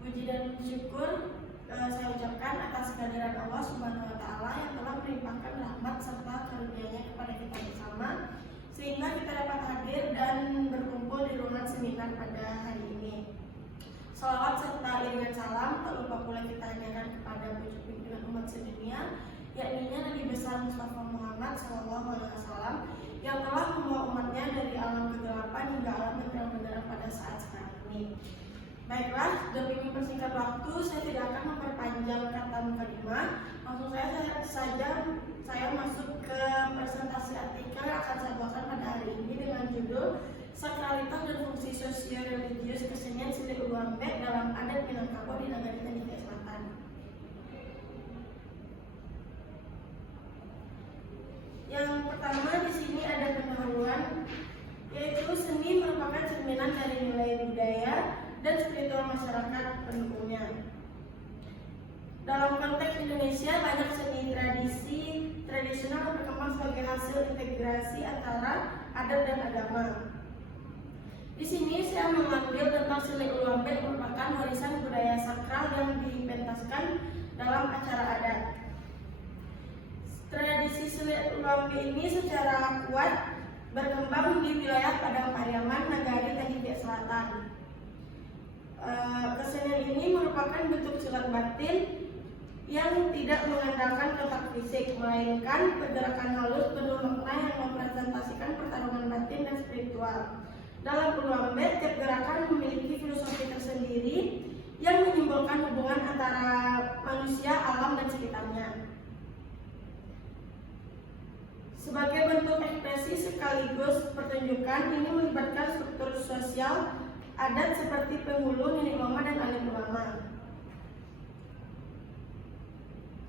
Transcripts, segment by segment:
Puji dan syukur saya ucapkan atas kehadiran Allah Subhanahu wa Ta'ala yang telah melimpahkan rahmat serta karunia-Nya kepada kita bersama, sehingga kita dapat hadir dan berkumpul di ruangan seminar pada hari ini. Salawat serta iringan salam tak lupa pula kita hadirkan kepada pucuk pimpinan umat sedunia, yakni Nabi besar Mustafa Muhammad SAW, yang telah membawa umatnya dari alam kegelapan hingga alam benderang-benderang pada saat sekarang ini. Baiklah, demi mempersingkat waktu, saya tidak akan memperpanjang kata mukadimah. Langsung saya masuk ke presentasi artikel yang akan saya bawakan pada hari ini dengan judul Sakralitas dan Fungsi Sosio-Religius Kesenian Sile Uluambe dalam Adat Minangkabau di Nagari Tandike Selatan. Yang pertama di sini ada pendahuluan, yaitu seni merupakan cerminan dari nilai budaya dan spiritual masyarakat pendukungnya. Dalam konteks Indonesia, banyak seni tradisional yang berkembang sebagai hasil integrasi antara adat dan agama. Di sini saya mengambil tentang Sile Uluambe yang merupakan warisan budaya sakral yang dipentaskan dalam acara adat. Tradisi Sile Uluambe ini secara kuat berkembang di wilayah Padang Pariaman, Nagari Tandike Selatan. Kesenian ini merupakan bentuk silat batin yang tidak mengandalkan kontak fisik, melainkan pergerakan halus penuh makna yang merepresentasikan pertarungan batin dan spiritual. Dalam Uluambe, tiap gerakan memiliki filosofi tersendiri yang menyimbolkan hubungan antara manusia, alam, dan sekitarnya. Sebagai bentuk ekspresi sekaligus pertunjukan, ini melibatkan struktur sosial adat seperti penghulu, nenek mama, dan alim ulama.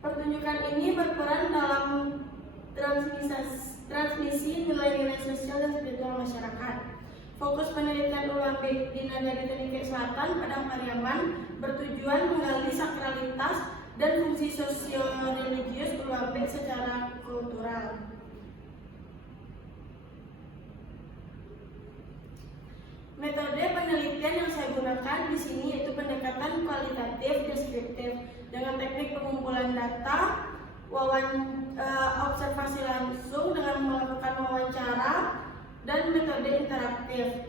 Pertunjukan ini berperan dalam transmisi nilai-nilai sosial dan spiritual masyarakat. Fokus penelitian Uluambe di Nagari Tandike Selatan, Padang Pariaman, bertujuan menggali sakralitas dan fungsi sosio-religius Uluambe secara kultural. Metode penelitian yang saya gunakan di sini yaitu pendekatan kualitatif deskriptif dengan teknik pengumpulan data, observasi langsung dengan melakukan wawancara, dan metode interaktif.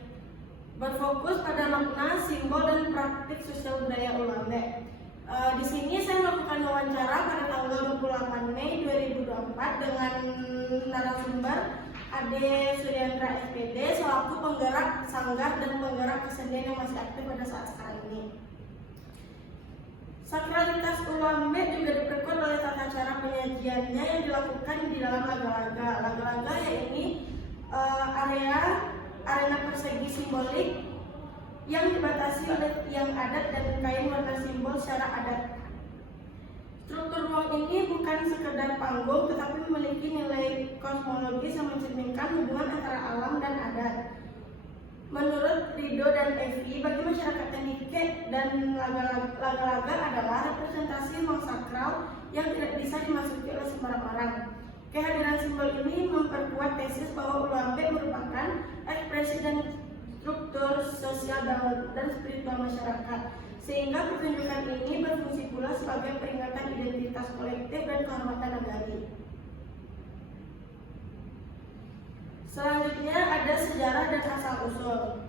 Berfokus pada makna, simbol, dan praktik sosial budaya Uluambe. Di sini saya melakukan wawancara pada tanggal 28 Mei 2024 dengan narasumber Ade Suryandra SPD selaku penggerak sanggar dan penggerak kesenian yang masih aktif pada saat sekarang ini. Sakralitas Uluambe juga diperkuat oleh tata cara penyajiannya yang dilakukan di dalam laga-laga. Laga-laga yaitu arena persegi simbolik yang dibatasi oleh tiang adat dan kain warna simbol secara adat. Struktur ruang ini bukan sekedar panggung, tetapi memiliki nilai kosmologis yang mencerminkan hubungan antara alam dan adat. Menurut Rido dan Evi, bagi masyarakat Tandike dan laga-laga adalah representasi ruang sakral yang tidak bisa dimasuki oleh sembarang orang. Kehadiran simbol ini memperkuat tesis bahwa Uluambe merupakan ekspresi dan struktur sosial dan spiritual masyarakat, sehingga pertunjukan ini berfungsi pula sebagai peringatan identitas kolektif dan kehormatan nagari. Selanjutnya ada sejarah dan asal-usul.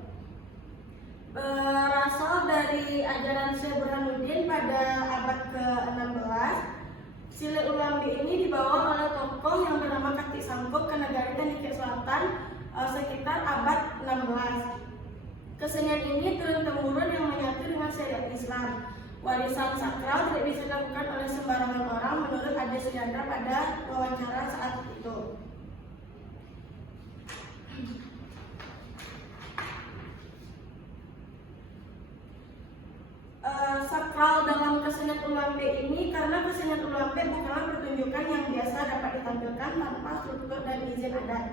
Berasal dari ajaran Syekh Burhanuddin pada abad ke-16, Sile Uluambe ini dibawa oleh tokoh yang bernama Kati Sangkuk ke Nagari Tandike Selatan sekitar abad 16. Kesenian ini turun-temurun yang menyatu dengan syariat Islam. Warisan sakral tidak bisa dilakukan oleh sembarangan orang menurut Ade Suryandra pada wawancara saat itu. Sakral dalam kesenian Uluambe ini karena kesenian Uluambe bukanlah pertunjukan yang biasa dapat ditampilkan tanpa struktur dan izin adat.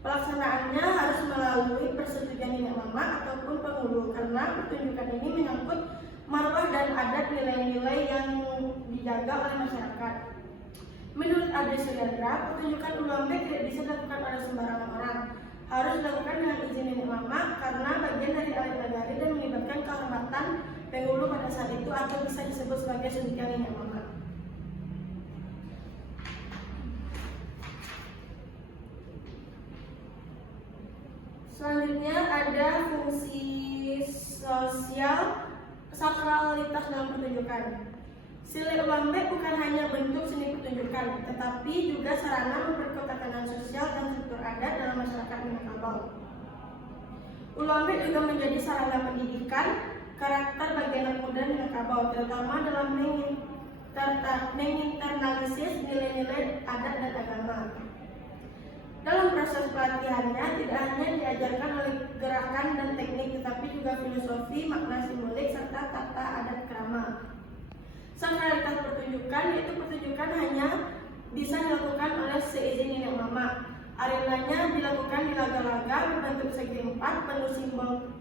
Pelaksanaannya harus melalui persetujuan nenek mama ataupun penghulu karena pertunjukan ini menyangkut marwah dan adat nilai-nilai yang dijaga oleh masyarakat. Menurut Ade Suryandra, pertunjukan Uluambe tidak bisa dilakukan oleh sembarangan orang. Harus dilakukan dengan izin nenek mama karena bagian dari adat nagari dan melibatkan penghulu pada saat itu atau bisa disebut sebagai suntiang nenek mama. Selanjutnya ada fungsi sosial sakralitas dalam pertunjukan. Sile ulambe bukan hanya bentuk seni pertunjukan, tetapi juga sarana memperkuat tatanan sosial dan struktur adat dalam masyarakat Minangkabau. Ulambe juga menjadi sarana pendidikan karakter bagi anak muda Minangkabau, terutama dalam menginternalisis nilai-nilai adat dan agama. Dalam proses pelatihannya tidak hanya diajarkan oleh gerakan dan teknik, tetapi juga filosofi, makna simbolik, serta tata adat krama. Sakralitas pertunjukan yaitu pertunjukan hanya bisa dilakukan oleh seizin nenek mama. Arenanya dilakukan di laga-laga berbentuk segi empat penuh simbol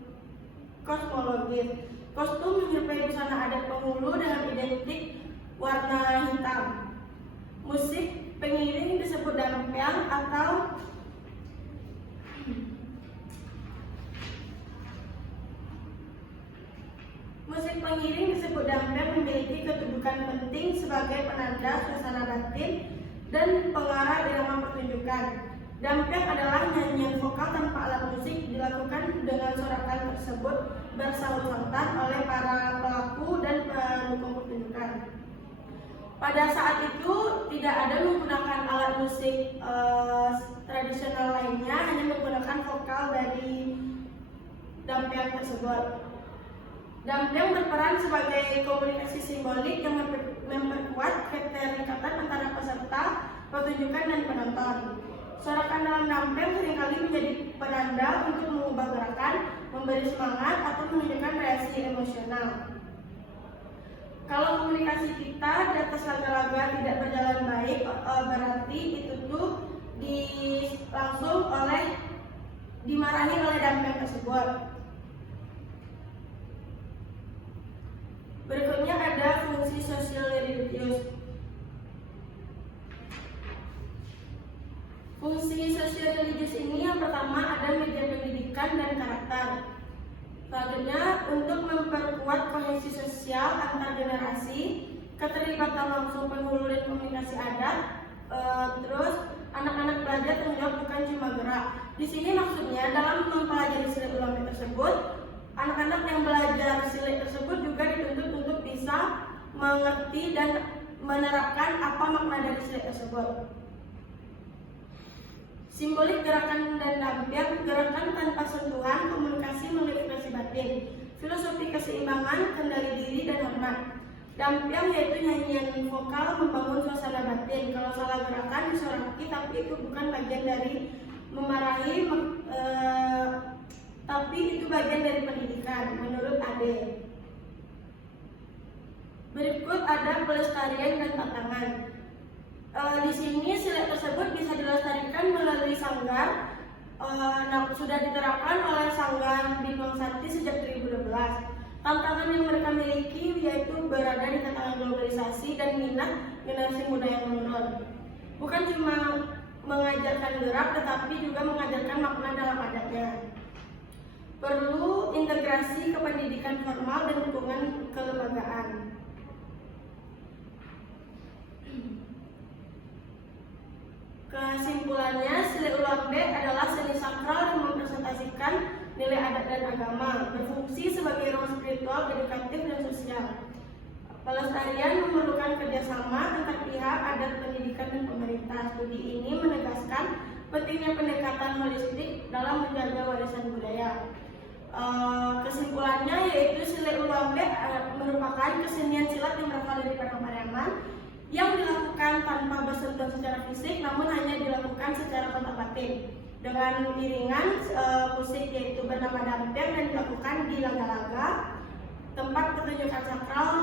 kosmologis. Kostum menyerupai busana adat penghulu dengan identik warna hitam. Musik pengiring disebut dampiang atau memiliki kedudukan penting sebagai penanda suasana batin dan pengarah irama pertunjukan. Dampiang adalah nyanyian vokal tanpa alat musik dilakukan dengan sorakan tersebut bersaut-sautan oleh para pelaku dan pendukung pertunjukan. Pada saat itu tidak ada menggunakan alat musik tradisional lainnya, hanya menggunakan vokal dari dampiang tersebut. Dampiang berperan sebagai komunikasi simbolik yang memperkuat keterikatan antara peserta pertunjukan dan penonton. Sorakan dalam dampiang seringkali menjadi penanda untuk mengubah gerakan, memberi semangat, atau menunjukkan reaksi emosional. Kalau komunikasi kita di atas laga-laga tidak berjalan baik, berarti itu tuh dimarahi oleh dampiang tersebut. Berikutnya ada fungsi sosial religius. Fungsi sosial religius ini yang pertama ada media pendidikan dan karakter. Selanjutnya untuk memperkuat kohesi sosial antar generasi, keterlibatan langsung penghulu dan komunikasi adat. Terus anak-anak belajar tanggung jawab bukan cuma gerak. Di sini maksudnya dalam mempelajari silat ulambe tersebut, anak-anak yang belajar silat tersebut juga dituntut untuk bisa mengerti dan menerapkan apa makna dari silat tersebut. Simbolik gerakan dan dampiang, gerakan tanpa sentuhan, komunikasi melalui ekspresi batin, filosofi keseimbangan, kendali diri dan hormat. Dampiang yaitu nyanyian vokal membangun suasana batin. Kalau salah gerakan disoraki, tapi itu bukan bagian dari memarahi, tapi itu bagian dari pendidikan menurut Ade. Berikut ada pelestarian dan tantangan. Di sini silat tersebut bisa dilestarikan melalui sanggar. Sudah diterapkan oleh Sanggar Binong Santi sejak 2012. Tantangan yang mereka miliki yaitu berada di tantangan globalisasi dan minat generasi muda yang menurun. Bukan cuma mengajarkan gerak, tetapi juga mengajarkan makna dalam adatnya. Perlu integrasi ke pendidikan formal dan dukungan kelembagaan. Kesimpulannya, silat ulambe adalah seni sakral yang mempresentasikan nilai adat dan agama, berfungsi sebagai ruang spiritual, edukatif, dan sosial. Pelestarian memerlukan kerjasama antar pihak, adat, pendidikan, dan pemerintah. Studi ini menegaskan pentingnya pendekatan holistik dalam menjaga warisan budaya. Kesimpulannya yaitu silat ulambe merupakan kesenian silat yang berasal dari Padang Pariaman yang dilakukan tanpa bersentuhan secara fisik, namun hanya dilakukan secara kontak batin dengan iringan musik yaitu bernama dampiang dan dilakukan di laga-laga. Tempat pertunjukan sakral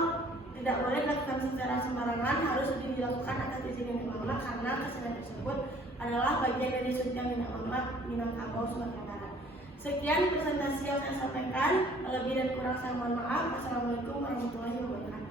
tidak boleh dilakukan secara sembarangan, harus dilakukan atas izin nenek mama karena kesenian tersebut adalah bagian dari suntiang nenek mama Minangkabau, Sumatera Barat. Sekian presentasi yang saya sampaikan, lebih dan kurang saya mohon maaf. Assalamualaikum warahmatullahi wabarakatuh.